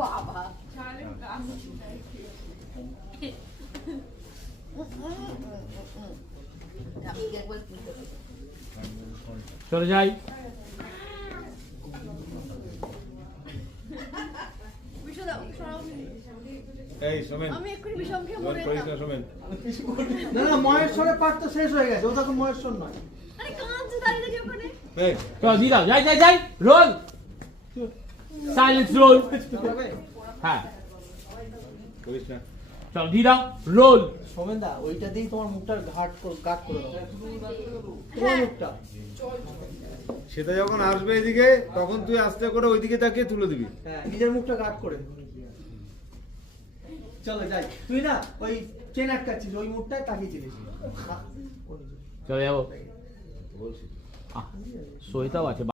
বাবা চলে যাই। এই সোমেন, আমি এক্ষুনি বিষম খেয়ে মরে করিস যেতাম। না সোমেন। না না, মহেশ্বরের পাঠ তো শেষ হয়ে গেছে, ও তখন মহেশ্বর নয়। আরে কাঁদছে দাঁড়িয়ে দেখি ওখানে। এই, চল দিয়ে দাও, যাই যাই যাই, রোল সাইলেন্স রোল। হ্যাঁ করিস না। চল দিয়ে দাও, রোল। সোমেন দা, ওইটা দিয়েই তোমার মুখটা গাঢ় করে দাও, তোমার মুখটা। সেটা যখন আসবে এদিকে, তখন তুই আস্তে করে ওইদিকে তাকিয়ে তুলে দিবি। হ্যাঁ, নিজের মুখটা গাঢ় করে দে। চলো যাই। তুই না ওই চেন আটকাচ্ছিস, ওই মুখটায় তাকিয়েছিলিস। চলে যাবো। বলছি সইটাও আছে।